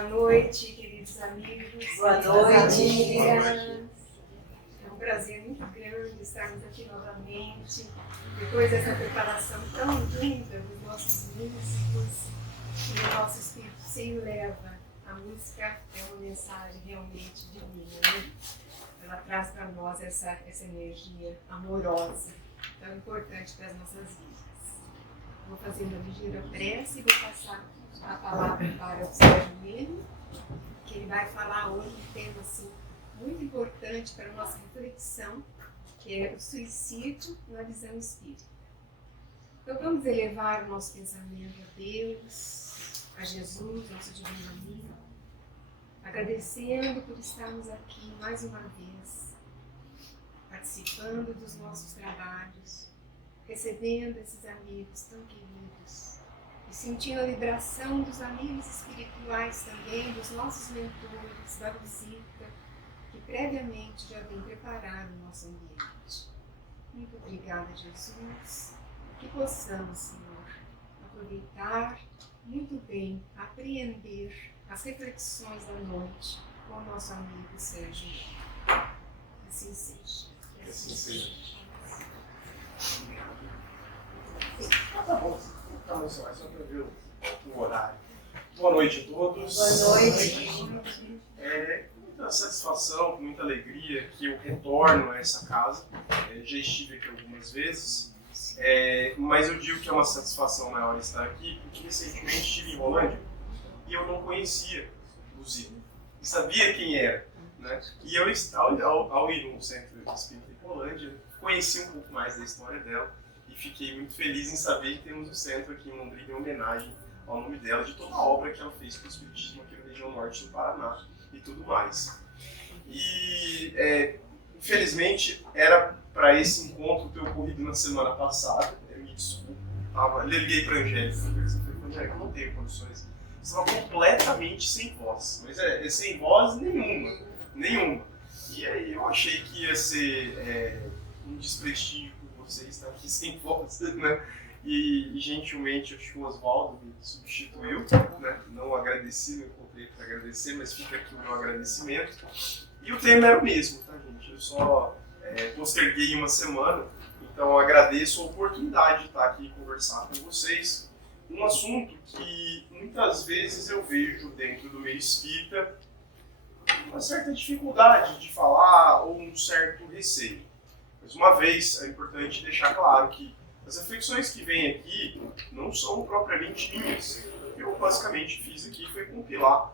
Boa noite, queridos amigos. Boa noite. É um prazer muito grande estarmos aqui novamente, depois dessa preparação tão linda dos nossos músicos, e o nosso Espírito se eleva. A música é uma mensagem realmente divina, né? Ela traz para nós essa energia amorosa, tão importante para as nossas vidas. Vou fazer uma ligeira prece e vou passar a palavra para o Sérgio Melo, que ele vai falar hoje um tema assim, muito importante para a nossa reflexão, que é o suicídio na visão espírita. Então vamos elevar o nosso pensamento a Deus, a Jesus, nosso divino amigo, agradecendo por estarmos aqui mais uma vez, participando dos nossos trabalhos, recebendo esses amigos tão queridos e sentindo a vibração dos amigos espirituais também, dos nossos mentores, da visita que previamente já vem preparar o nosso ambiente. Muito obrigada, Jesus, que possamos, Senhor, aproveitar muito bem, apreender as reflexões da noite com o nosso amigo Sérgio. Assim seja. Assim seja. Tá bom, só para ver o horário. Boa noite a todos. Boa noite. Com muita satisfação, com muita alegria que eu retorno a essa casa. Já estive aqui algumas vezes, mas eu digo que é uma satisfação maior estar aqui, porque recentemente estive em Rolândia e eu não conhecia o Zico, sabia quem era, né? E eu, ao ir no Centro Espírita em Rolândia, conheci um pouco mais da história dela e fiquei muito feliz em saber que temos um centro aqui em Londrina em homenagem ao nome dela, de toda a obra que ela fez para o Espiritismo aqui na região norte do Paraná e tudo mais. E, infelizmente, era para esse encontro ter ocorrido na semana passada, me desculpo, liguei para a Angélica, eu não tenho condições. Estava completamente sem voz, mas sem voz nenhuma. E aí eu achei que ia ser um desprestígio por você estar aqui sem voz, né? E gentilmente, acho que o Oswaldo me substituiu, né? Não agradeci, não encontrei para agradecer, mas fica aqui o meu agradecimento. E o tema era o mesmo, tá, gente? Eu só posterguei uma semana, então eu agradeço a oportunidade de estar aqui e conversar com vocês. Um assunto que muitas vezes eu vejo dentro do meio espírita uma certa dificuldade de falar ou um certo receio. Mais uma vez, é importante deixar claro que as reflexões que vêm aqui não são propriamente minhas. O que eu basicamente fiz aqui foi compilar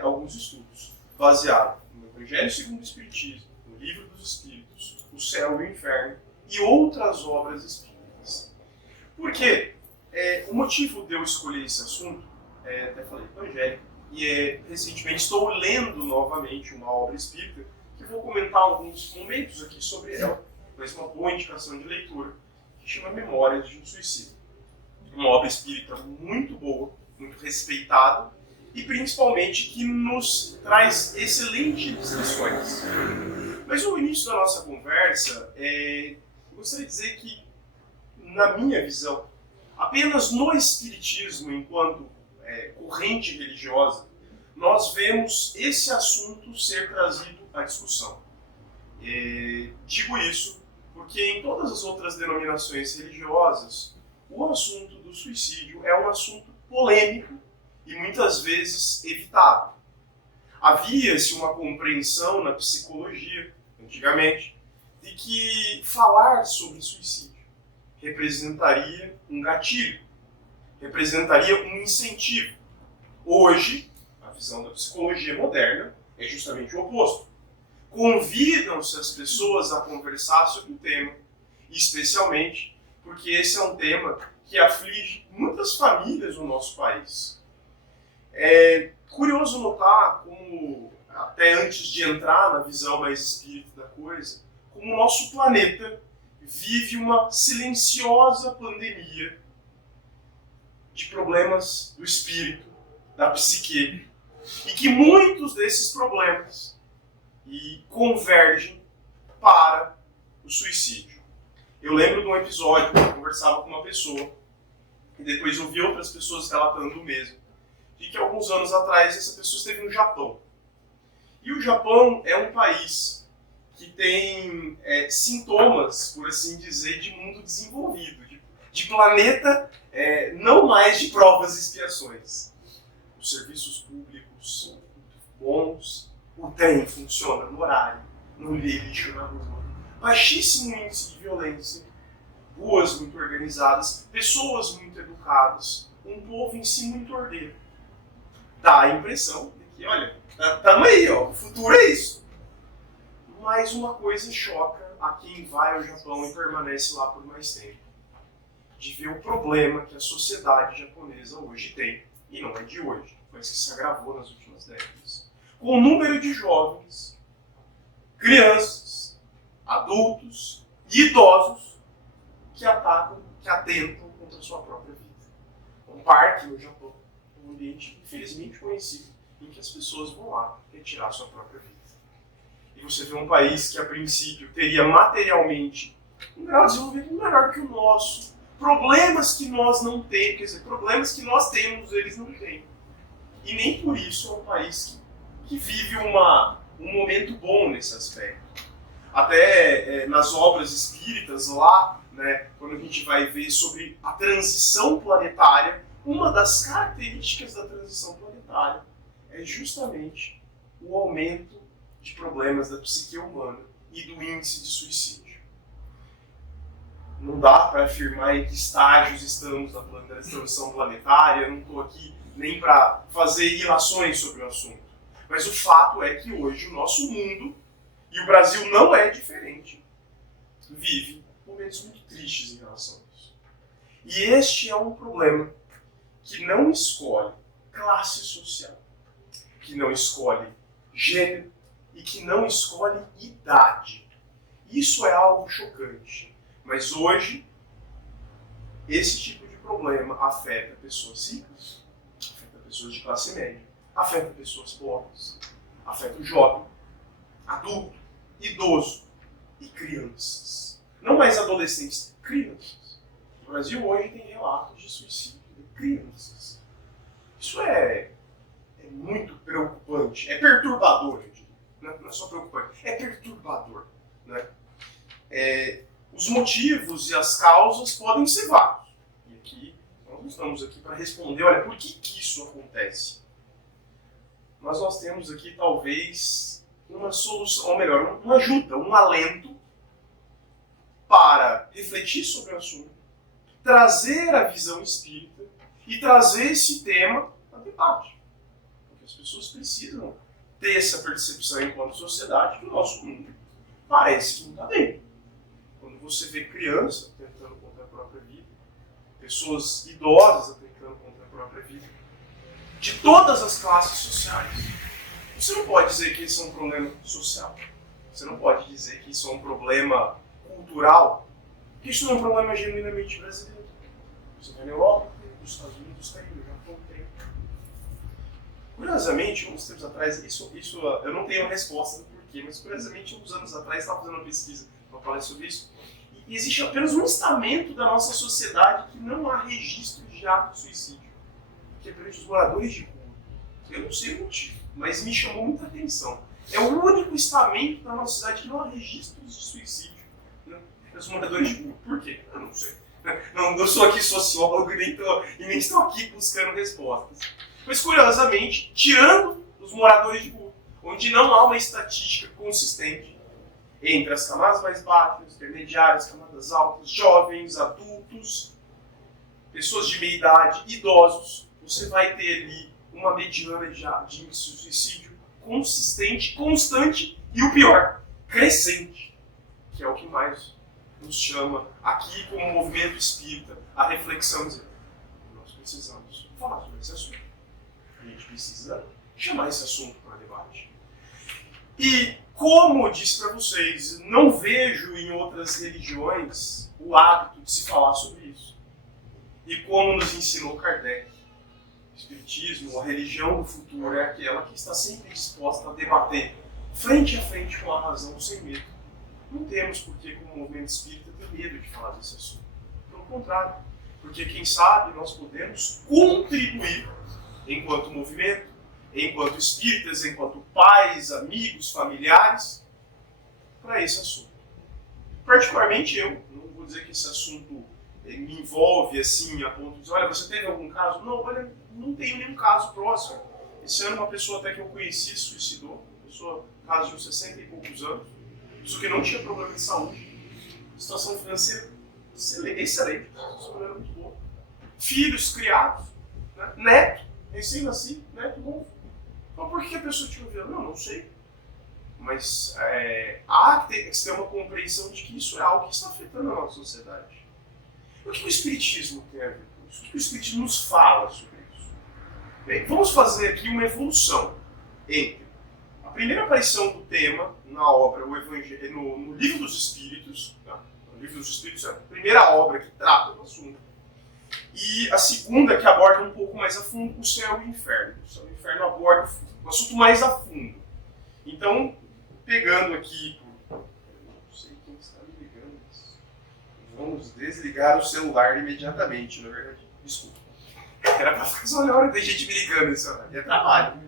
alguns estudos baseados no Evangelho segundo o Espiritismo, no Livro dos Espíritos, o Céu e o Inferno e outras obras espíritas. Por quê? O motivo de eu escolher esse assunto, até falei com a Angélica, e recentemente estou lendo novamente uma obra espírita, que vou comentar alguns momentos aqui sobre ela, mas uma boa indicação de leitura, que chama Memórias de um Suicídio. Uma obra espírita muito boa, muito respeitada, e principalmente que nos traz excelentes lições. Mas no início da nossa conversa, eu gostaria de dizer que, na minha visão, apenas no Espiritismo, enquanto corrente religiosa, nós vemos esse assunto ser trazido à discussão. Digo isso porque em todas as outras denominações religiosas, o assunto do suicídio é um assunto polêmico e muitas vezes evitado. Havia-se uma compreensão na psicologia, antigamente, de que falar sobre suicídio representaria um gatilho, representaria um incentivo. Hoje, a visão da psicologia moderna é justamente o oposto. Convidam-se as pessoas a conversar sobre o tema, especialmente porque esse é um tema que aflige muitas famílias no nosso país. É curioso notar como, até antes de entrar na visão mais espírita da coisa, como o nosso planeta vive uma silenciosa pandemia de problemas do espírito, da psique, e que muitos desses problemas convergem para o suicídio. Eu lembro de um episódio que eu conversava com uma pessoa, e depois eu vi outras pessoas relatando o mesmo, de que alguns anos atrás essa pessoa esteve no Japão. E o Japão é um país que tem sintomas, por assim dizer, de mundo desenvolvido, de planeta não mais de provas e expiações. Os serviços públicos são muito bons, o trem funciona no horário, não vê lixo na rua, baixíssimo índice de violência, ruas muito organizadas, pessoas muito educadas, um povo em si muito ordeiro. Dá a impressão de que, olha, estamos aí, ó, o futuro é isso. Mas uma coisa choca a quem vai ao Japão e permanece lá por mais tempo. De ver o problema que a sociedade japonesa hoje tem, e não é de hoje, mas que se agravou nas últimas décadas. Com o número de jovens, crianças, adultos e idosos que atacam, que atentam contra a sua própria vida. Um parque no Japão, um ambiente infelizmente conhecido, em que as pessoas vão lá retirar a sua própria vida. E você vê um país que a princípio teria materialmente um grau de desenvolvimento melhor que o nosso, problemas que nós não temos, quer dizer, problemas que nós temos, eles não têm. E nem por isso é um país que vive um momento bom nesse aspecto. Até nas obras espíritas lá, né, quando a gente vai ver sobre a transição planetária, uma das características da transição planetária é justamente o aumento de problemas da psique humana e do índice de suicídio. Não dá para afirmar em que estágios estamos da transição planetária, eu não estou aqui nem para fazer ilações sobre o assunto. Mas o fato é que hoje o nosso mundo, e o Brasil não é diferente, vive momentos muito tristes em relação a isso. E este é um problema que não escolhe classe social, que não escolhe gênero e que não escolhe idade. Isso é algo chocante. Mas hoje, esse tipo de problema afeta pessoas ricas, afeta pessoas de classe média, afeta pessoas pobres, afeta o jovem, adulto, idoso e crianças. Não mais adolescentes, crianças. O Brasil hoje tem relatos de suicídio de crianças. Isso é muito preocupante, é perturbador, eu diria. Não é só preocupante, é perturbador. Né? Os motivos e as causas podem ser vários. E aqui, nós não estamos aqui para responder, olha, por que isso acontece? Mas nós temos aqui, talvez, uma solução, ou melhor, uma ajuda, um alento para refletir sobre o assunto, trazer a visão espírita e trazer esse tema a debate. Porque as pessoas precisam ter essa percepção enquanto sociedade que o nosso mundo parece que não está bem. Quando você vê criança atentando contra a própria vida, pessoas idosas atentando contra a própria vida, de todas as classes sociais, você não pode dizer que isso é um problema social. Você não pode dizer que isso é um problema cultural, porque isso não é um problema genuinamente brasileiro. Você vai na Europa, nos Estados Unidos tem, no Japão tem. Curiosamente, uns tempos atrás, isso eu não tenho a resposta do porquê, mas curiosamente, uns anos atrás, estava fazendo uma pesquisa para falar sobre isso, e existe apenas um estamento da nossa sociedade que não há registro de ato de suicídio, que é perante os moradores de rua. Eu não sei o motivo, mas me chamou muita atenção. É o único estamento da nossa cidade que não há registros de suicídio, né, dos moradores de rua. Por quê? Eu não sei. Não sou aqui sociólogo e nem estou aqui buscando respostas. Mas, curiosamente, tirando os moradores de rua, onde não há uma estatística consistente entre as camadas mais baixas, intermediárias, camadas altas, jovens, adultos, pessoas de meia idade, idosos, você vai ter ali uma mediana de índice de suicídio consistente, constante e, o pior, crescente, que é o que mais nos chama aqui como movimento espírita a reflexão, dizer, nós precisamos falar sobre esse assunto. A gente precisa chamar esse assunto para debate. E, como eu disse para vocês, não vejo em outras religiões o hábito de se falar sobre isso. E como nos ensinou Kardec, o Espiritismo, a religião do futuro é aquela que está sempre disposta a debater frente a frente com a razão, sem medo. Não temos por que, como movimento espírita, ter medo de falar desse assunto. Pelo contrário, porque quem sabe nós podemos contribuir enquanto movimento, enquanto espíritas, enquanto pais, amigos, familiares, para esse assunto. Particularmente eu, não vou dizer que esse assunto me envolve assim a ponto de dizer, olha, você teve algum caso? Não, olha, não tenho nenhum caso próximo. Esse ano uma pessoa até que eu conheci se suicidou, uma pessoa, caso de uns 60 e poucos anos, pessoa que não tinha problema de saúde, situação financeira excelente, situação era muito boa. Filhos criados, né? Neto, recém-nascido, neto novo. Então por que a pessoa tinha ouvido? Não sei. Mas há que ter uma compreensão de que isso é algo que está afetando a nossa sociedade. O que o Espiritismo tem a ver com isso? O que o Espiritismo nos fala sobre isso? Bem, vamos fazer aqui uma evolução entre a primeira aparição do tema na obra O Evangelho, no Livro dos Espíritos. Tá? O Livro dos Espíritos é a primeira obra que trata do assunto. E a segunda, que aborda um pouco mais a fundo o céu e o inferno. O céu e o inferno aborda um assunto mais a fundo. Então, pegando aqui, não sei quem está me ligando, mas vamos desligar o celular imediatamente, na verdade. Desculpa. Era para fazer uma hora de gente me ligando nesse horário. É trabalho.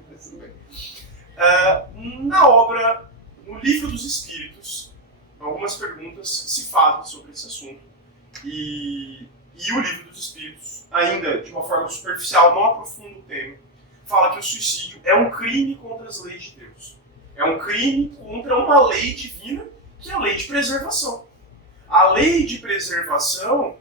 Na obra, no Livro dos Espíritos, algumas perguntas se fazem sobre esse assunto. E o Livro dos Espíritos, ainda de uma forma superficial, não aprofunda o tema, fala que o suicídio é um crime contra as leis de Deus. É um crime contra uma lei divina, que é a lei de preservação. A lei de preservação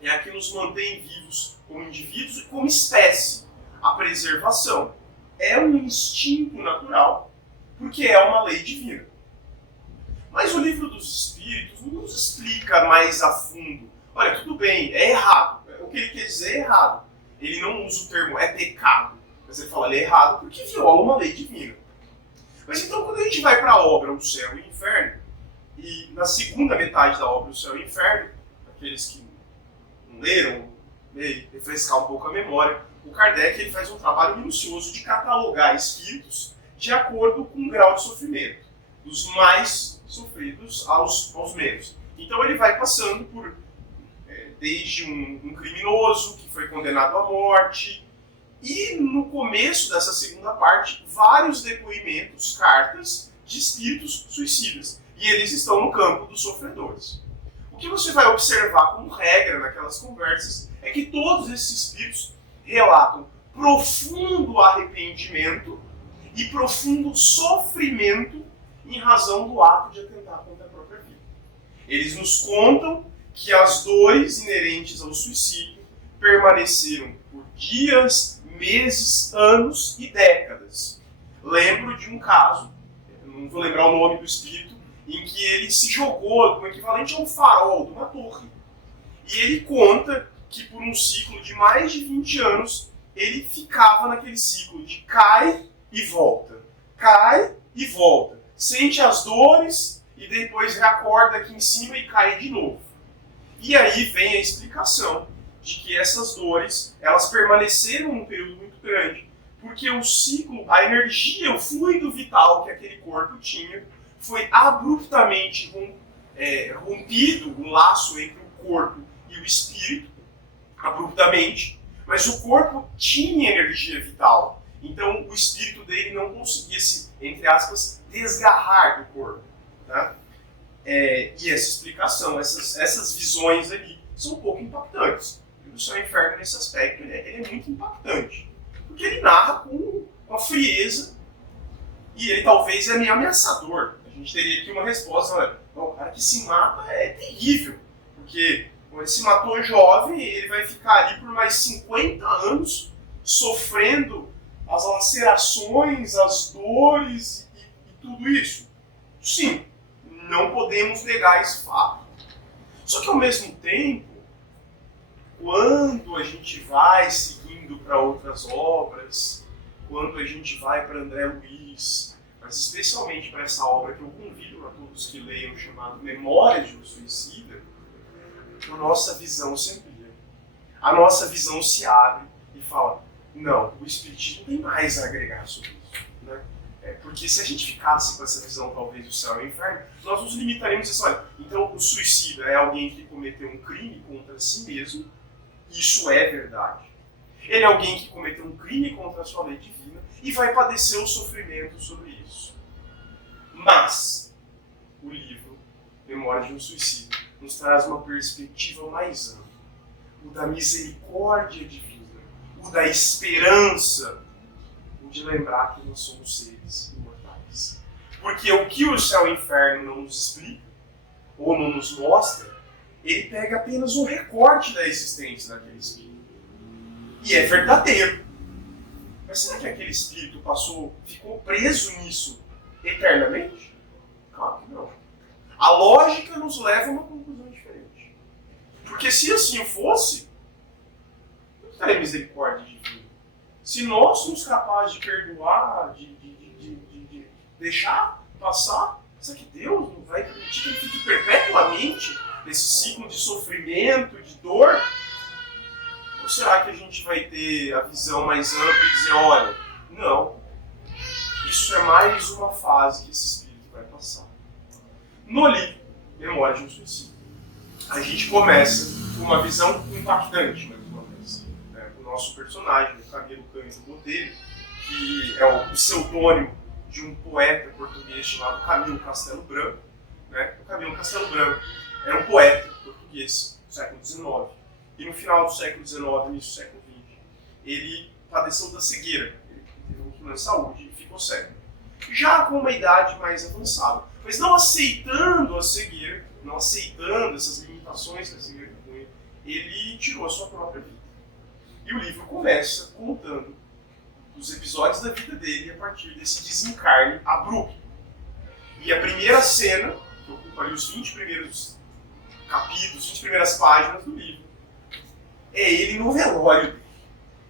é a que nos mantém vivos como indivíduos e como espécie. A preservação é um instinto natural, porque é uma lei divina. Mas o Livro dos Espíritos não nos explica mais a fundo. Olha, tudo bem, é errado. O que ele quer dizer é errado. Ele não usa o termo é pecado. Mas ele fala, ele é errado porque viola uma lei divina. Mas então, quando a gente vai para a obra O Céu e o Inferno, e na segunda metade da obra O Céu e o Inferno, aqueles que não leram, refrescar um pouco a memória, o Kardec ele faz um trabalho minucioso de catalogar espíritos de acordo com o grau de sofrimento, dos mais sofridos aos menos. Então ele vai passando por, desde um criminoso que foi condenado à morte, e no começo dessa segunda parte, vários depoimentos, cartas de espíritos suicidas. E eles estão no campo dos sofredores. O que você vai observar como regra naquelas conversas é que todos esses espíritos relatam profundo arrependimento e profundo sofrimento em razão do ato de atentar contra a própria vida. Eles nos contam que as dores inerentes ao suicídio permaneceram por dias, meses, anos e décadas. Lembro de um caso, não vou lembrar o nome do espírito, em que ele se jogou como equivalente a um farol de uma torre. E ele conta que por um ciclo de mais de 20 anos, ele ficava naquele ciclo de cai e volta, sente as dores e depois reacorda aqui em cima e cai de novo. E aí vem a explicação de que essas dores, elas permaneceram um período muito grande, porque o ciclo, a energia, o fluido vital que aquele corpo tinha, foi abruptamente rompido, o laço entre o corpo e o espírito, abruptamente, mas o corpo tinha energia vital, então o espírito dele não conseguia se, entre aspas, desgarrar do corpo. Tá? E essa explicação, essas visões ali, são um pouco impactantes. O Céu e o Inferno, nesse aspecto, ele é muito impactante. Porque ele narra com uma frieza e ele talvez é meio ameaçador. A gente teria aqui uma resposta, olha, o cara que se mata é terrível. Porque quando ele se matou jovem, ele vai ficar ali por mais 50 anos sofrendo as lacerações, as dores e tudo isso. Sim, não podemos negar esse fato. Só que ao mesmo tempo, quando a gente vai seguindo para outras obras, quando a gente vai para André Luiz, mas especialmente para essa obra que eu convido a todos que leiam, chamado Memórias de um Suicida, a nossa visão se amplia. A nossa visão se abre e fala, não, o Espiritismo tem mais a agregar sobre isso. Né? Porque se a gente ficasse com essa visão, talvez, do céu e do inferno, nós nos limitaríamos a isso. Olha, então o suicida é alguém que cometeu um crime contra si mesmo. Isso é verdade. Ele é alguém que cometeu um crime contra a sua lei divina e vai padecer o sofrimento sobre isso. Mas o livro Memórias de um Suicida nos traz uma perspectiva mais ampla. O da misericórdia divina, o da esperança, o de lembrar que nós somos seres imortais. Porque o que o céu e o inferno não nos explica, ou não nos mostra, ele pega apenas um recorte da existência daquele espírito. E é verdadeiro. Mas será que aquele espírito ficou preso nisso eternamente? Claro que não. A lógica nos leva a uma conclusão diferente. Porque se assim fosse, não estaria misericórdia divina. Se nós somos capazes de perdoar, de deixar passar, será que Deus não vai permitir que ele fique perpetuamente nesse ciclo de sofrimento, de dor? Ou será que a gente vai ter a visão mais ampla e dizer, olha, não, isso é mais uma fase que esse espírito vai passar. No livro Memórias de um Suicida, a gente começa com uma visão impactante, mais uma vez. O nosso personagem, o Camilo Cândido Botelho, que é o pseudônimo de um poeta português chamado Camilo Castelo Branco. O Camilo Castelo Branco era um poeta português do século XIX. E no final do século XIX, início do século XX, ele padeceu da cegueira. Ele teve um problema de saúde e ficou cego. Já com uma idade mais avançada. Mas não aceitando a cegueira, não aceitando essas limitações que a cegueira põe, ele tirou a sua própria vida. E o livro começa contando os episódios da vida dele a partir desse desencarne abrupto. E a primeira cena, que ocupa ali os 20 primeiros capítulos, 20 primeiras páginas do livro, é ele no velório dele.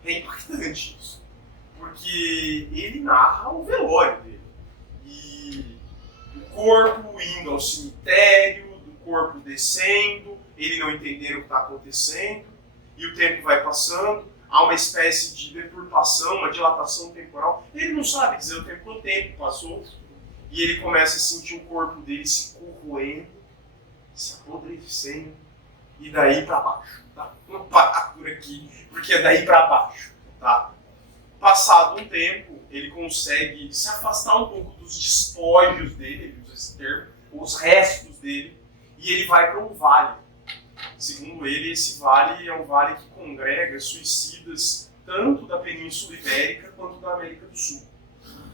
É impactante isso. Porque ele narra o velório dele. E o corpo indo ao cemitério, o corpo descendo, ele não entender o que está acontecendo, e o tempo vai passando, há uma espécie de deturpação, uma dilatação temporal. Ele não sabe dizer o tempo, quanto tempo passou, e ele começa a sentir o corpo dele se corroendo, se apodrecendo, e daí para baixo. Tá? Não parar por aqui, porque é daí para baixo. Tá? Passado um tempo, ele consegue se afastar um pouco dos despojos dele, ele usa esse termo, os restos dele, e ele vai para um vale. Segundo ele, esse vale é um vale que congrega suicidas tanto da Península Ibérica quanto da América do Sul.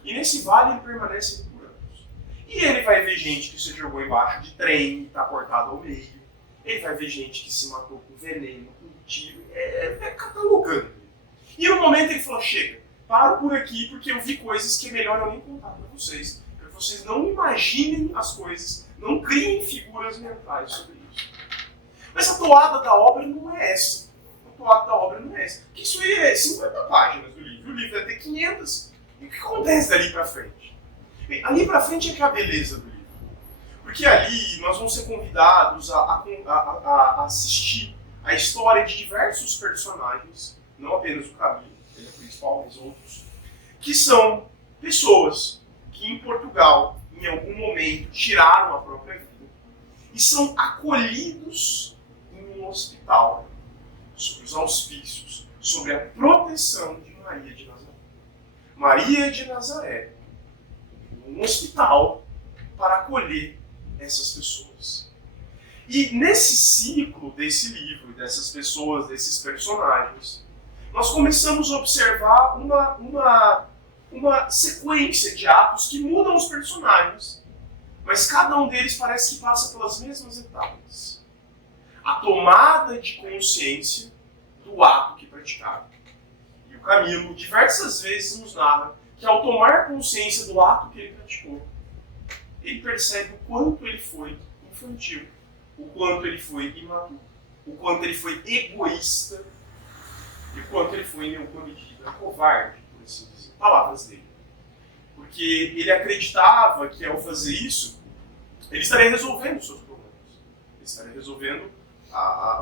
E nesse vale ele permanece por anos. E ele vai ver gente que se jogou embaixo de trem e está cortado ao meio. Ele vai ver gente que se matou com veneno, com tiro, catalogando. E no momento ele falou, chega, paro por aqui porque eu vi coisas que é melhor eu nem contar para vocês. Para que vocês não imaginem as coisas, não criem figuras mentais sobre isso. Mas a toada da obra não é essa. A toada da obra não é essa. Porque isso aí é 50 páginas do livro. O livro vai ter 500. E o que acontece dali para frente? Bem, ali para frente é que é a beleza do livro. Porque ali nós vamos ser convidados a assistir a história de diversos personagens, não apenas o Camilo, ele é o principal, mas outros, que são pessoas que em Portugal, em algum momento, tiraram a própria vida e são acolhidos em um hospital, sob os auspícios, sob a proteção de Maria de Nazaré. Maria de Nazaré, um hospital para acolher essas pessoas. E nesse ciclo desse livro, dessas pessoas, desses personagens, nós começamos a observar uma sequência de atos que mudam os personagens, mas cada um deles parece que passa pelas mesmas etapas. A tomada de consciência do ato que praticaram. E o Camilo diversas vezes nos narra que ao tomar consciência do ato que ele praticou, ele percebe o quanto ele foi infantil, o quanto ele foi imaturo, o quanto ele foi egoísta e o quanto ele foi, em alguma medida, covarde, por assim dizer. Palavras dele. Porque ele acreditava que ao fazer isso, ele estaria resolvendo os seus problemas. Ele estaria resolvendo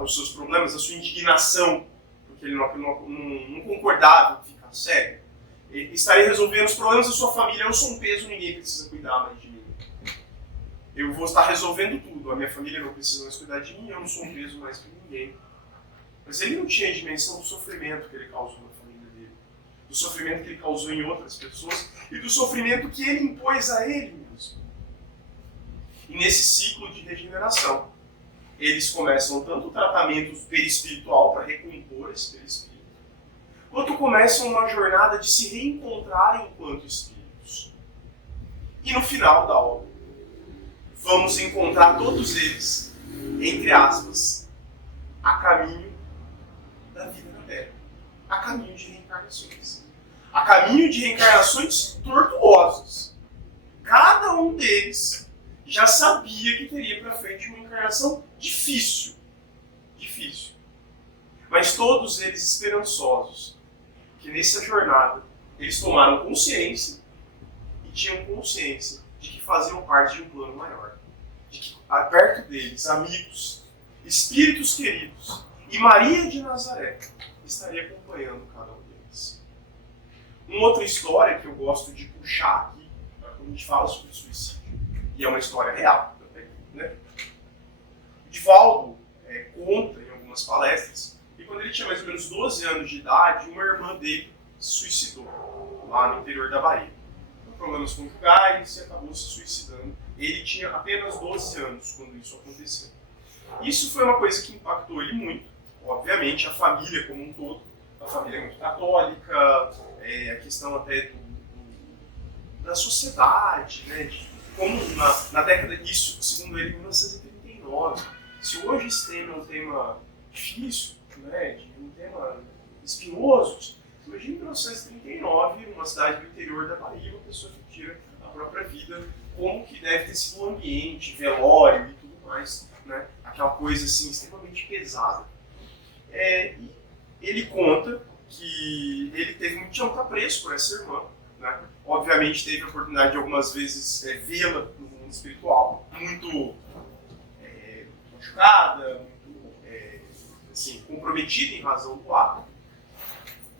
os seus problemas, a sua indignação, porque ele não concordava em ficar cego. Ele estaria resolvendo os problemas da sua família. Eu sou um peso, ninguém precisa cuidar mais de mim. Eu vou estar resolvendo tudo. A minha família não precisa mais cuidar de mim, eu não sou um peso mais que ninguém. Mas ele não tinha a dimensão do sofrimento que ele causou na família dele, do sofrimento que ele causou em outras pessoas e do sofrimento que ele impôs a ele mesmo. E nesse ciclo de regeneração, eles começam tanto o tratamento perispiritual para recompor esse perispírito, quanto começam uma jornada de se reencontrarem enquanto espíritos. E no final da obra, vamos encontrar todos eles, entre aspas, a caminho da vida na Terra, a caminho de reencarnações. A caminho de reencarnações tortuosas. Cada um deles já sabia que teria para frente uma encarnação difícil. Difícil. Mas todos eles esperançosos. Que nessa jornada eles tomaram consciência e tinham consciência de que faziam parte de um plano maior. De que perto deles, amigos, espíritos queridos e Maria de Nazaré estaria acompanhando cada um deles. Uma outra história que eu gosto de puxar aqui, quando a gente fala sobre suicídio, e é uma história real também, né? Divaldo conta em algumas palestras que quando ele tinha mais ou menos 12 anos de idade, uma irmã dele se suicidou lá no interior da Bahia. Com problemas conjugais e acabou se suicidando. Ele tinha apenas 12 anos quando isso aconteceu. Isso foi uma coisa que impactou ele muito. Obviamente, a família como um todo. A família é muito católica, a questão até da sociedade, né? De como na década disso, segundo ele, 1939. Se hoje esse tema é um tema difícil, né? Um tema espinhoso, imagina em 1939, numa cidade do interior da Bahia, uma pessoa que tira a própria vida, como que deve ter sido um ambiente, velório e tudo mais, né? Aquela coisa assim extremamente pesada. E ele conta que ele tinha muito apreço por essa irmã, né? Obviamente teve a oportunidade de algumas vezes vê-la no mundo espiritual, muito machucada, muito assim, comprometida em razão do ato.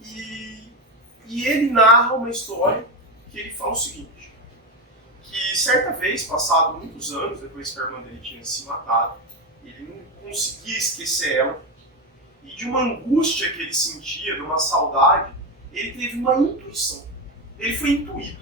E ele narra uma história que ele fala o seguinte, que certa vez, passado muitos anos, depois que a irmã dele tinha se matado, ele não conseguia esquecer ela, e de uma angústia que ele sentia, de uma saudade, ele teve uma intuição. Ele foi intuído.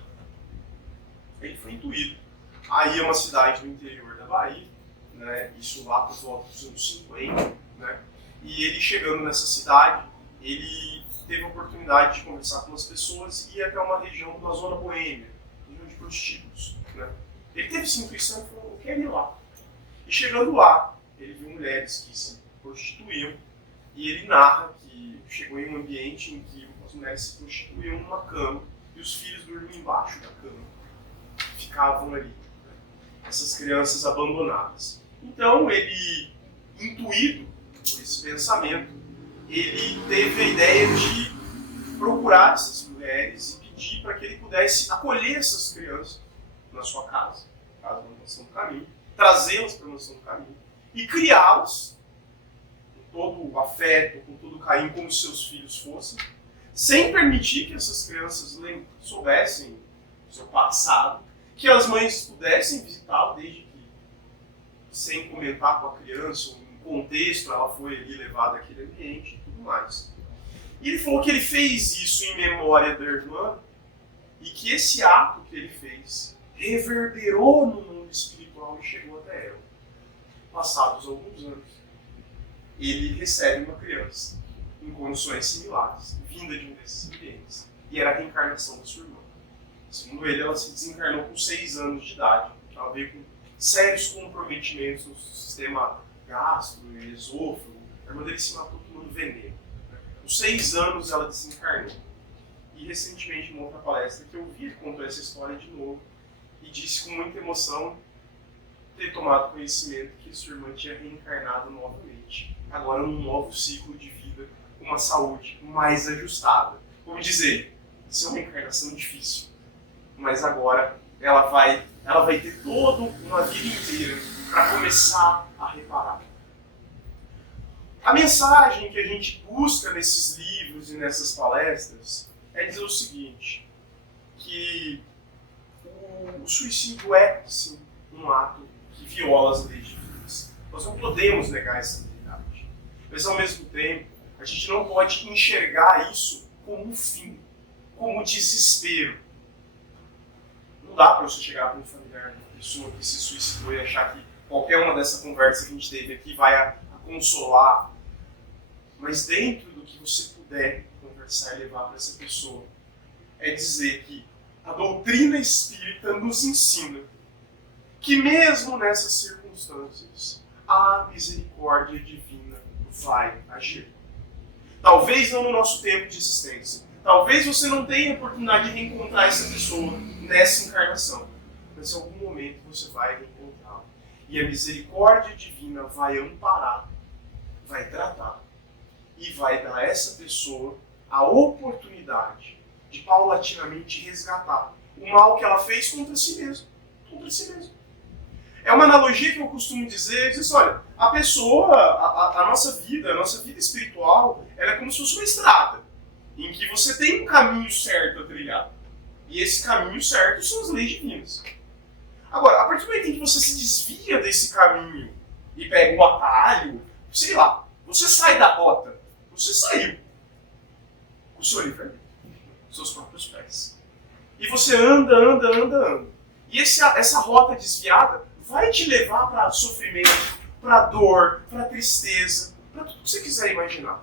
Aí é uma cidade do interior da Bahia, né? Isso lá por volta dos anos 50, né? E ele chegando nessa cidade, ele teve a oportunidade de conversar com as pessoas e ir até uma região da zona boêmia, região de prostíbulos, né? Ele teve essa intuição e falou, eu quero ir lá. E chegando lá, ele viu mulheres que se prostituíam e ele narra que chegou em um ambiente em que as mulheres se prostituíam numa cama e os filhos dormiam embaixo da cama. Ficavam ali, né? Essas crianças abandonadas. Então ele, intuído por esse pensamento, ele teve a ideia de procurar essas mulheres e pedir para que ele pudesse acolher essas crianças na sua casa, caso da Mansão do Caminho, trazê-las para a Mansão do Caminho e criá-las com todo o afeto, com todo o carinho, como se seus filhos fossem, sem permitir que essas crianças soubessem o seu passado, que as mães pudessem visitá-lo desde que, sem comentar com a criança, em contexto, ela foi ali levada àquele ambiente e tudo mais. E ele falou que ele fez isso em memória da irmã e que esse ato que ele fez reverberou no mundo espiritual e chegou até ela. Passados alguns anos, ele recebe uma criança em condições similares, vinda de um desses ambientes, e era a reencarnação da sua irmã. Segundo ele, ela se desencarnou com 6 anos de idade. Ela veio com sérios comprometimentos no sistema gastro e esôfago. A irmã dele se matou tomando veneno. Com 6 anos ela desencarnou. E recentemente, em uma outra palestra que eu vi, ele contou essa história de novo e disse com muita emoção ter tomado conhecimento que sua irmã tinha reencarnado novamente. Agora num novo ciclo de vida, com uma saúde mais ajustada. Como dizer, isso é uma reencarnação difícil. Mas agora ela vai ter toda uma vida inteira para começar a reparar. A mensagem que a gente busca nesses livros e nessas palestras é dizer o seguinte, que o suicídio é, sim, um ato que viola as leis divinas. Nós não podemos negar essa realidade. Mas, ao mesmo tempo, A gente não pode enxergar isso como um fim, como desespero. Não dá para você chegar para um familiar, uma pessoa que se suicidou e achar que qualquer uma dessa conversa que a gente teve aqui vai a consolar. Mas dentro do que você puder conversar e levar para essa pessoa, é dizer que a doutrina espírita nos ensina que mesmo nessas circunstâncias, a misericórdia divina vai agir. Talvez não no nosso tempo de existência. Talvez você não tenha a oportunidade de reencontrar essa pessoa nessa encarnação. Mas em algum momento você vai reencontrá-la. E a misericórdia divina vai amparar, vai tratar e vai dar a essa pessoa a oportunidade de paulatinamente resgatar o mal que ela fez contra si mesma. Contra si mesma. É uma analogia que eu costumo dizer, diz, olha, a pessoa, a nossa vida espiritual, ela é como se fosse uma estrada, em que você tem um caminho certo a trilhar. E esse caminho certo são as leis divinas. Agora, a partir do momento em que você se desvia desse caminho e pega um atalho, sei lá, você sai da rota, você saiu. O seu livre-arbítrio, os seus próprios pés. E você anda. E essa rota desviada vai te levar para sofrimento, para dor, para tristeza, para tudo que você quiser imaginar.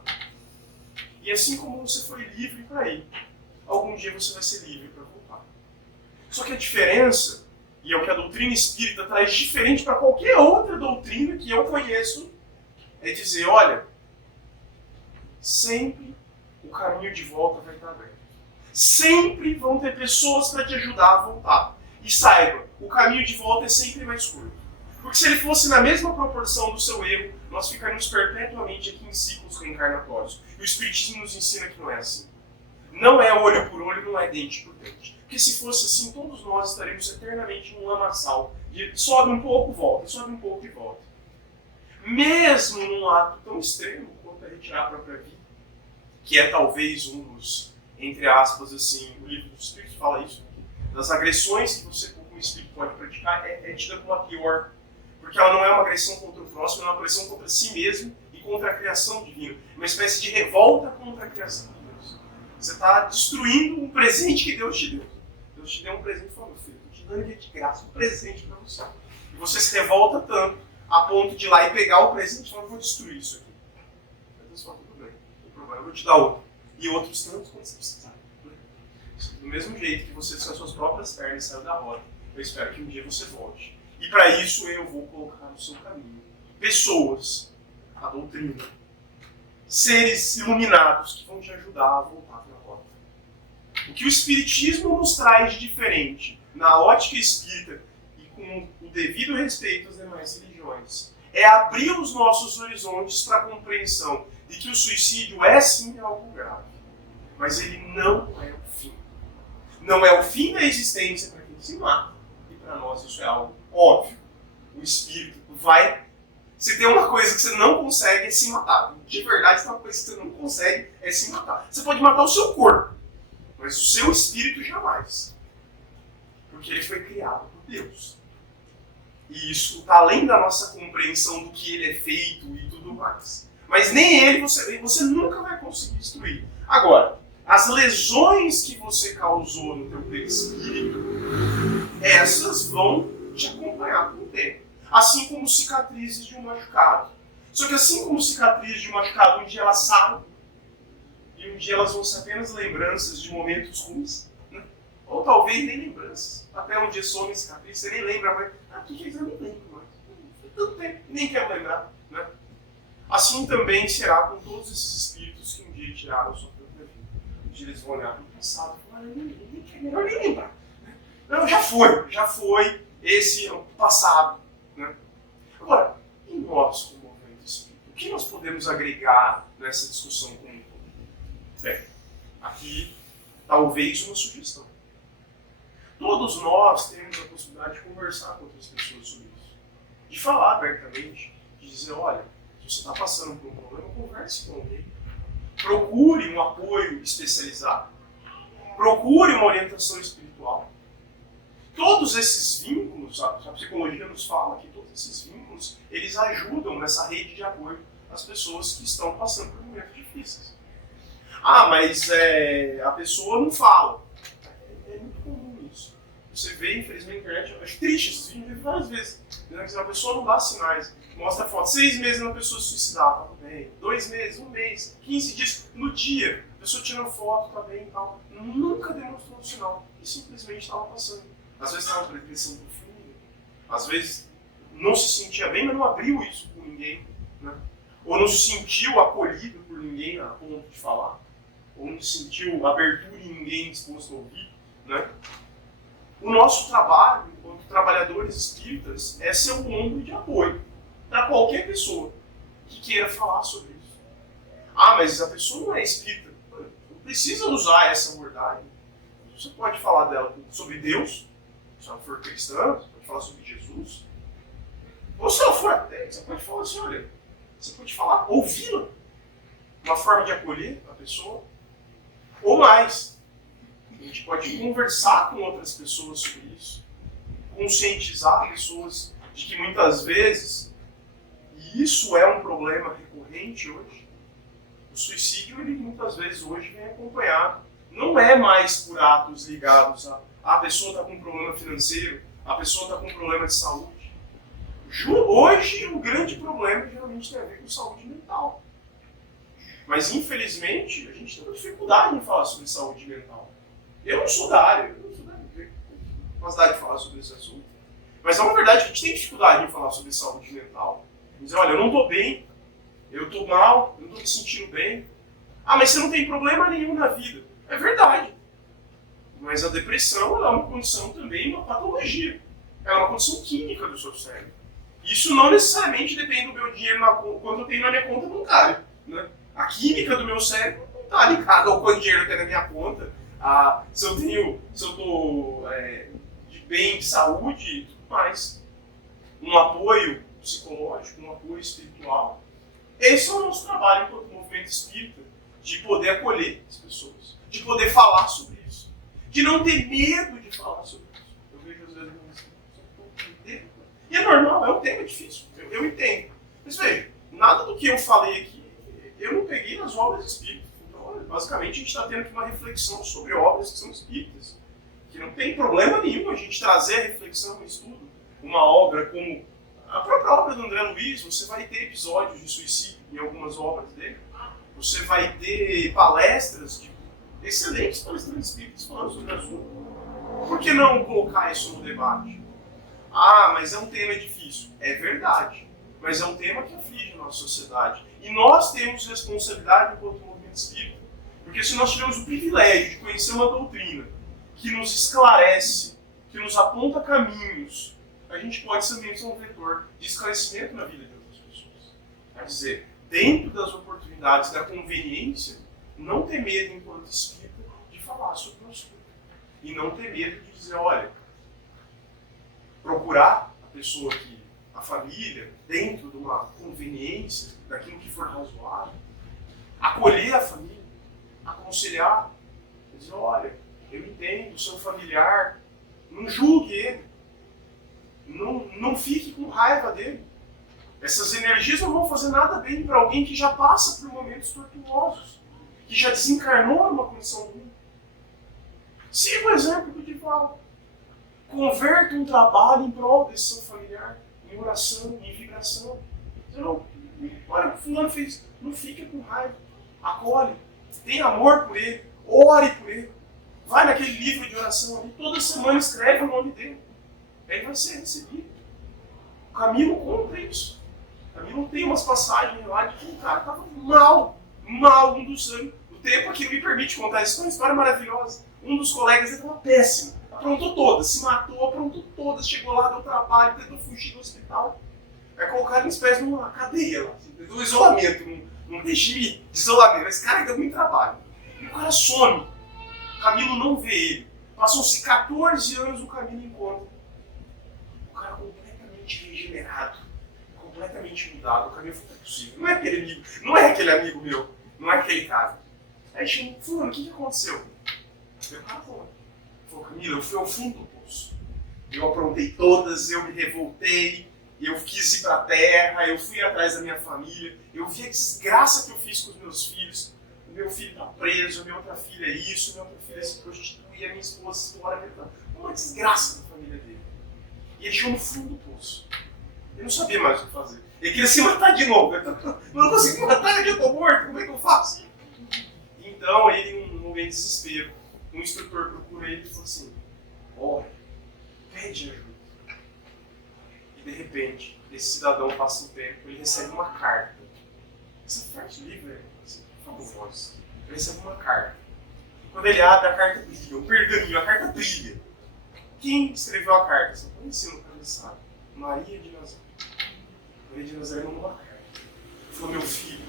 E assim como você foi livre para ir, algum dia você vai ser livre para voltar. Só que a diferença, e é o que a doutrina espírita traz diferente para qualquer outra doutrina que eu conheço, é dizer, olha, sempre o caminho de volta vai estar aberto. Sempre vão ter pessoas para te ajudar a voltar. E saiba, o caminho de volta é sempre mais curto. Porque se ele fosse na mesma proporção do seu erro, nós ficaríamos perpetuamente aqui em ciclos reencarnatórios. E o Espiritismo nos ensina que não é assim. Não é olho por olho, não é dente por dente. Porque se fosse assim, todos nós estaríamos eternamente num lamaçal. Sobe um pouco, volta, sobe um pouco e volta. Mesmo num ato tão extremo quanto a retirar a própria vida, que é talvez um dos, entre aspas, assim, o livro dos Espíritos fala isso, das agressões que você, como espírito, pode praticar, é tida como a pior. Porque ela não é uma agressão contra o próximo, é uma agressão contra si mesmo e contra a criação divina. Uma espécie de revolta contra a criação de Deus. Você está destruindo um presente que Deus te deu. Deus te deu um presente e falou, meu filho, estou te dando de graça um presente para você. E você se revolta tanto a ponto de ir lá e pegar o presente e falar, eu vou destruir isso aqui. Mas Deus fala, tudo bem, não tem problema, eu vou te dar outro. E outros tantos quando você precisar. Do mesmo jeito que você, com as suas próprias pernas, saiu da roda, eu espero que um dia você volte. E para isso eu vou colocar no seu caminho pessoas, a doutrina, seres iluminados que vão te ajudar a voltar para a rota. O que o Espiritismo nos traz de diferente, na ótica espírita e com o devido respeito às demais religiões, é abrir os nossos horizontes para a compreensão de que o suicídio é sim algo grave, mas ele não é o fim. Não é o fim da existência para quem se mata. E para nós isso é algo óbvio. O espírito vai... Se tem uma coisa que você não consegue é se matar. De verdade, tem uma coisa que você não consegue é se matar. Você pode matar o seu corpo, mas o seu espírito jamais. Porque ele foi criado por Deus. E isso está além da nossa compreensão do que ele é feito e tudo mais. Mas nem ele você nunca vai conseguir destruir. Agora, as lesões que você causou no teu perispírito, essas vão te acompanhar por um tempo. Assim como cicatrizes de um machucado. Só que assim como cicatrizes de um machucado, um dia elas saem, e um dia elas vão ser apenas lembranças de momentos ruins, né? Ou talvez nem lembranças. Até um dia some a cicatriz, você nem lembra, mas o que é isso? Eu nem lembro mais. Foi tanto tempo, nem quero lembrar. Né? Assim também será com todos esses espíritos que um dia tiraram a sua própria vida. Um dia eles vão olhar para o passado e falar, é melhor nem lembrar. Não, já foi esse passado. Né? Agora, e nós como movimento espírita? O que nós podemos agregar nessa discussão como um todo? Bem, aqui talvez uma sugestão. Todos nós temos a possibilidade de conversar com outras pessoas sobre isso. De falar abertamente, de dizer, olha, se você está passando por um problema, converse com alguém. Procure um apoio especializado. Procure uma orientação espiritual. Todos esses vínculos, a psicologia nos fala que todos esses vínculos, eles ajudam nessa rede de apoio as pessoas que estão passando por momentos difíceis. Ah, mas a pessoa não fala. É muito comum isso. Você vê, infelizmente, na internet, eu acho triste esses vídeos, eu vi várias vezes. A pessoa não dá sinais. Mostra foto, 6 meses uma pessoa se suicidar, tá bem. 2 meses, 1 mês, 15 dias, no dia. A pessoa tirando foto, tá bem e tal. Nunca demonstrou um sinal. E simplesmente estava passando. Às vezes estava com depressão profunda. Às vezes não se sentia bem, mas não abriu isso com ninguém. Né? Ou não se sentiu acolhido por ninguém a ponto de falar. Ou não sentiu abertura em ninguém disposto a ouvir. Né? O nosso trabalho, enquanto trabalhadores espíritas, é ser um ombro de apoio para qualquer pessoa que queira falar sobre isso. Ah, mas a pessoa não é espírita. Não precisa usar essa abordagem. Você pode falar dela sobre Deus, se ela for cristã, você pode falar sobre Jesus. Ou se ela for ateia, você pode falar assim, olha, você pode falar, ouvi-la. Uma forma de acolher a pessoa. Ou mais, a gente pode conversar com outras pessoas sobre isso. Conscientizar pessoas de que muitas vezes, e isso é um problema recorrente hoje, o suicídio, ele muitas vezes hoje vem acompanhado. Não é mais por atos ligados a pessoa está com um problema financeiro, a pessoa está com um problema de saúde. Hoje, o grande problema geralmente tem a ver com saúde mental. Mas, infelizmente, a gente tem uma dificuldade em falar sobre saúde mental. Eu não sou da área, eu não tenho capacidade de falar sobre esse assunto. Mas é uma verdade que a gente tem dificuldade em falar sobre saúde mental. Dizer, olha, eu não estou bem, eu estou mal, eu não estou me sentindo bem. Ah, mas você não tem problema nenhum na vida. É verdade. Mas a depressão ela é uma condição também, uma patologia. Ela é uma condição química do seu cérebro. Isso não necessariamente depende do meu dinheiro quanto eu tenho na minha conta bancária. Né? A química do meu cérebro não está ligada ao quanto dinheiro eu tenho na minha conta, se eu estou de bem, de saúde e tudo mais. Um apoio psicológico, um apoio espiritual. Esse é o nosso trabalho enquanto movimento espírita, de poder acolher as pessoas, de poder falar sobre isso, de não ter medo de falar sobre isso. Eu vejo às vezes medo. E é normal, é um tema difícil, eu entendo. Mas veja, nada do que eu falei aqui, eu não peguei nas obras espíritas. Então, basicamente, a gente está tendo aqui uma reflexão sobre obras que são espíritas. Que não tem problema nenhum a gente trazer a reflexão no estudo. Uma obra como a própria obra do André Luiz, você vai ter episódios de suicídio em algumas obras dele. Você vai ter palestras de excelentes palestrantes espíritas falando sobre o assunto. Por que não colocar isso no debate? Ah, mas é um tema difícil. É verdade. Mas é um tema que aflige a nossa sociedade. E nós temos responsabilidade enquanto movimento espírita. Porque se nós tivermos o privilégio de conhecer uma doutrina que nos esclarece, que nos aponta caminhos, a gente pode também ser um vetor de esclarecimento na vida de outras pessoas. Quer dizer, dentro das oportunidades da conveniência, não ter medo enquanto espírita de falar sobre o assunto. E não ter medo de dizer, olha, procurar a pessoa que, a família, dentro de uma conveniência, daquilo que for razoável, acolher a família, aconselhar, dizer, olha, eu entendo o seu familiar, não julgue ele, não fique com raiva dele. Essas energias não vão fazer nada bem para alguém que já passa por momentos tortuosos, que já desencarnou numa condição ruim. Siga o exemplo do Divaldo. Converta um trabalho em prol desse seu familiar, em oração, em vibração. Não, olha o que fulano fez. Não fique com raiva. Acolhe. Tenha amor por ele. Ore por ele. Vai naquele livro de oração ali. Toda semana escreve o nome dele. Aí vai ser recebido. O Camilo conta isso. O Camilo tem umas passagens lá de que o cara estava mal um dos anos. O tempo aqui me permite contar isso. É uma história maravilhosa. Um dos colegas estava péssimo. Aprontou todas. Se matou, aprontou todas. Chegou lá, deu trabalho, tentou fugir do hospital. Aí colocaram os pés numa cadeia lá. Do isolamento, num regime de isolamento. Esse cara deu muito trabalho. E o cara some. O Camilo não vê ele. Passam-se 14 anos, o Camilo encontra. O cara completamente regenerado. Completamente mudado. O Camilo foi possível. Não é aquele amigo. Não é aquele amigo meu. Não é aquele cara. Aí chegou, fulano, o que aconteceu? Eu cara falou, Camilo, eu fui ao fundo do poço. Eu aprontei todas, eu me revoltei. eu quis ir para a terra, eu fui atrás da minha família, eu vi a desgraça que eu fiz com os meus filhos. O meu filho está preso, a minha outra filha é isso, a minha outra filha se prostitui, a minha esposa se mora. Uma desgraça da família dele. E ele chegou no fundo do poço. Ele não sabia mais o que fazer. Ele queria se matar de novo. Eu não consigo me matar, eu já estou morto, como é que eu faço? Então, ele, num momento de desespero, um instrutor procura ele e fala assim: ora, pede ajuda. E de repente, esse cidadão passa um tempo, ele recebe uma carta. Essa parte do livro é assim, famosa. Ele recebe uma carta. Quando ele abre, a carta brilha, um pergaminho, a carta brilha. Quem escreveu a carta? Você não ensina o cara, ele sabe. Maria de Nazaré. Maria de Nazaré mandou uma carta. Ele falou: meu filho,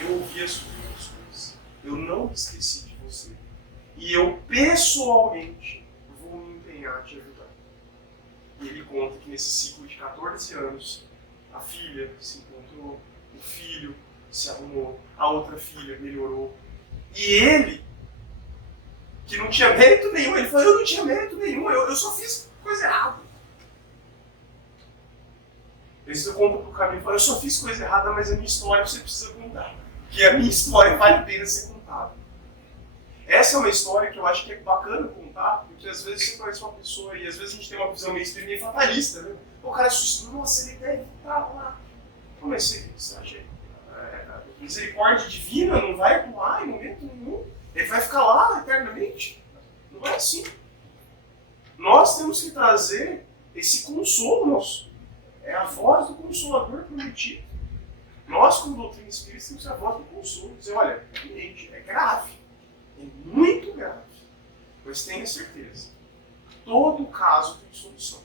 eu ouvi as suas coisas. Eu não esqueci de você. E eu pessoalmente vou me empenhar a te ajudar. E ele conta que nesse ciclo de 14 anos, a filha se encontrou, o filho se arrumou, a outra filha melhorou. E ele, que não tinha mérito nenhum, ele falou: eu não tinha mérito nenhum, eu só fiz coisa errada. Ele se conta pro caminho e fala: eu só fiz coisa errada, mas a minha história você precisa contar. Porque a minha história vale a pena ser contada. Essa é uma história que eu acho que é bacana contar, porque às vezes você conhece uma pessoa e às vezes a gente tem uma visão meio fatalista, né? O cara suicidou, nossa, ele deve estar lá. Como é que você acha? Misericórdia divina não vai atuar em momento nenhum? Ele vai ficar lá eternamente? Não é assim. Nós temos que trazer esse consolo nosso. É a voz do Consolador prometido. Nós, como doutrina espírita, temos a voz do consolo. Dizer: olha, gente, é grave. É muito grave. Mas tenha certeza. Todo caso tem solução.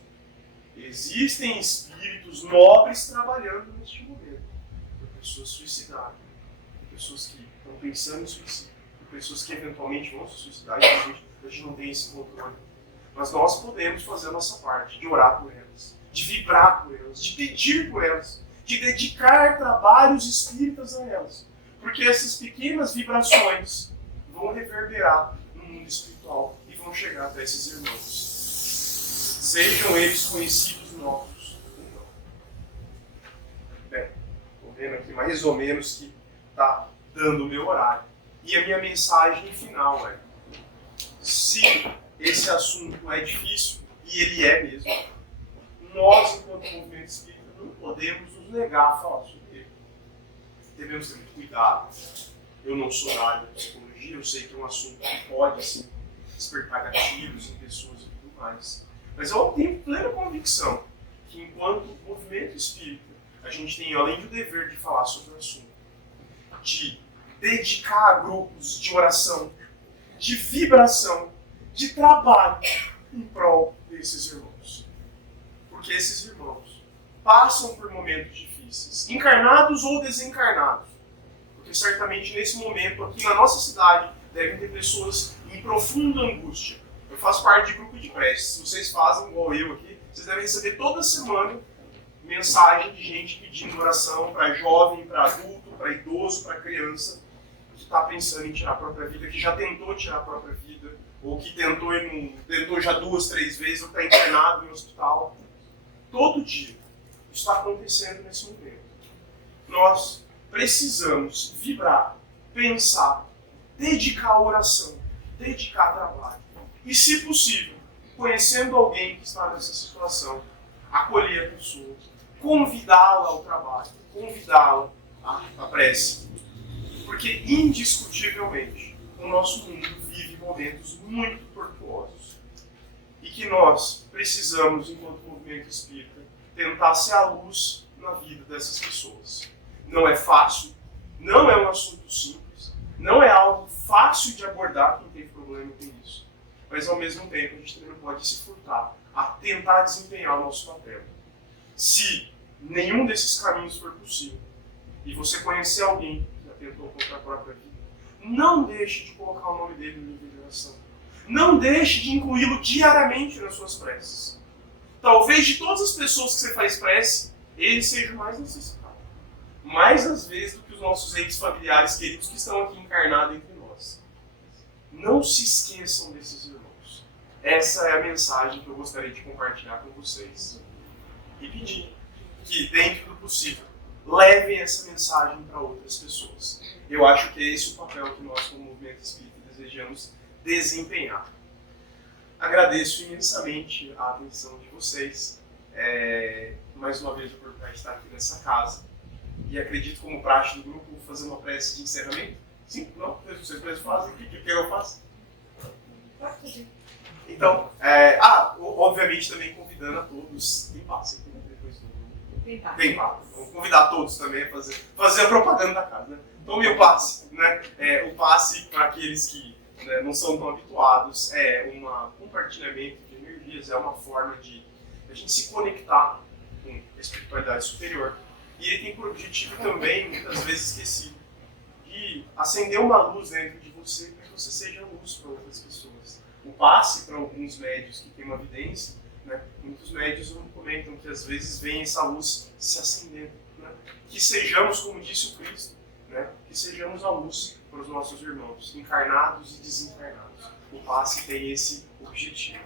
Existem espíritos nobres trabalhando neste momento. Por pessoas suicidadas. Por pessoas que estão pensando em suicídio. Por pessoas que eventualmente vão se suicidar. E a gente não tem esse controle. Mas nós podemos fazer a nossa parte. De orar por elas. De vibrar por elas. De pedir por elas. De dedicar trabalhos espíritas a elas. Porque essas pequenas vibrações vão reverberar no mundo espiritual e vão chegar até esses irmãos. Sejam eles conhecidos novos ou não. Bem, estou vendo aqui mais ou menos que está dando o meu horário. E a minha mensagem final é: se esse assunto é difícil, e ele é mesmo, nós, enquanto movimento espírita, não podemos nos negar a falar sobre ele. Devemos ter muito cuidado. Eu não sou da área da psicologia, eu sei que é um assunto que pode, assim, despertar gatilhos em pessoas e tudo mais. Mas eu tenho plena convicção que, enquanto movimento espírita, a gente tem, além do dever de falar sobre o assunto, de dedicar grupos de oração, de vibração, de trabalho em prol desses irmãos. Porque esses irmãos passam por momentos difíceis, encarnados ou desencarnados. Porque certamente nesse momento aqui na nossa cidade devem ter pessoas em profunda angústia. Eu faço parte de grupo de prece. Se vocês fazem igual eu aqui, vocês devem receber toda semana mensagem de gente pedindo oração para jovem, para adulto, para idoso, para criança que está pensando em tirar a própria vida, que já tentou tirar a própria vida, ou que tentou já 2, 3 vezes, ou está internado no hospital. Todo dia isso está acontecendo nesse momento. Nós precisamos vibrar, pensar, dedicar a oração, dedicar trabalho. E, se possível, conhecendo alguém que está nessa situação, acolher a pessoa, convidá-la ao trabalho, convidá-la à prece. Porque, indiscutivelmente, o nosso mundo vive momentos muito tortuosos. E que nós precisamos, enquanto movimento espírita, tentar ser a luz na vida dessas pessoas. Não é fácil, não é um assunto simples, não é algo fácil de abordar quem tem problema com isso. Mas, ao mesmo tempo, a gente também não pode se furtar a tentar desempenhar o nosso papel. Se nenhum desses caminhos for possível, e você conhecer alguém que já tentou contra a própria vida, não deixe de colocar o nome dele no livro de oração. Não deixe de incluí-lo diariamente nas suas preces. Talvez de todas as pessoas que você faz prece, ele seja o mais necessitado. Mais às vezes do que os nossos entes familiares queridos que estão aqui encarnados entre nós. Não se esqueçam desses irmãos. Essa é a mensagem que eu gostaria de compartilhar com vocês. E pedir que, dentro do possível, levem essa mensagem para outras pessoas. Eu acho que é esse o papel que nós, como Movimento Espírita, desejamos desempenhar. Agradeço imensamente a atenção de vocês, mais uma vez a oportunidade de estar aqui nessa casa, e acredito, como praxe do grupo, fazer uma prece de encerramento. Sim? Não? Vocês fazem? O que eu faço? Então, obviamente também convidando a todos, tem passe aqui, né? Depois do... Tem passe. Vou convidar todos também a fazer a propaganda da casa, né? Tome o passe, né? O passe, para aqueles que, né, não são tão habituados, é um compartilhamento de energias, é uma forma de a gente se conectar com a espiritualidade superior. E ele tem por objetivo também, muitas vezes esquecido, de acender uma luz dentro de você para que você seja luz para outras pessoas. O passe, para alguns médios que têm uma evidência, né, muitos médios comentam que às vezes vem essa luz se acendendo. Né? Que sejamos, como disse o Cristo, né, que sejamos a luz para os nossos irmãos, encarnados e desencarnados. O passe tem esse objetivo.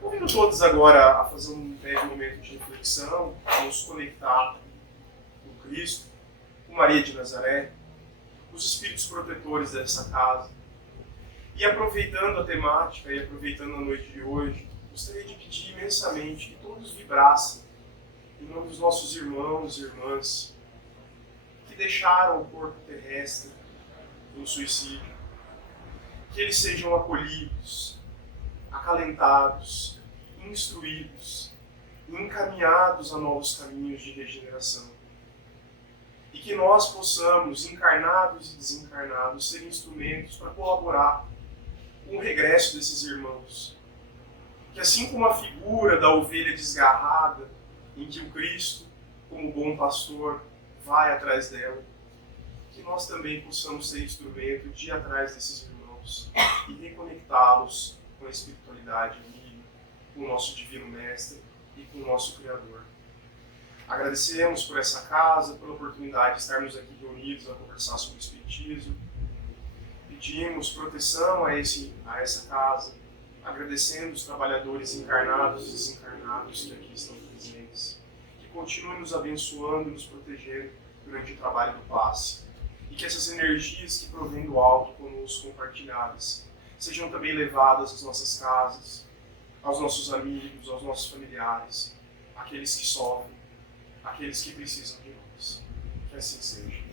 Convido todos agora a fazer um breve momento de reflexão, a nos conectar com Cristo, com Maria de Nazaré, os espíritos protetores dessa casa. E aproveitando a temática e aproveitando a noite de hoje, gostaria de pedir imensamente que todos vibrassem em nome dos nossos irmãos e irmãs que deixaram o corpo terrestre no suicídio, que eles sejam acolhidos, acalentados, instruídos e encaminhados a novos caminhos de regeneração. E que nós possamos, encarnados e desencarnados, ser instrumentos para colaborar com o regresso desses irmãos. Que assim como a figura da ovelha desgarrada, em que o Cristo, como bom pastor, vai atrás dela, que nós também possamos ser instrumento de ir atrás desses irmãos e reconectá-los com a espiritualidade amiga, com o nosso Divino Mestre e com o nosso Criador. Agradecemos por essa casa, pela oportunidade de estarmos aqui reunidos a conversar sobre o Espiritismo. Pedimos proteção a essa casa, agradecendo os trabalhadores encarnados e desencarnados que aqui estão presentes. Que continuem nos abençoando e nos protegendo durante o trabalho do passe. E que essas energias que provêm do alto conosco compartilhadas sejam também levadas às nossas casas, aos nossos amigos, aos nossos familiares, aqueles que sofrem, aqueles que precisam de nós. Que assim seja.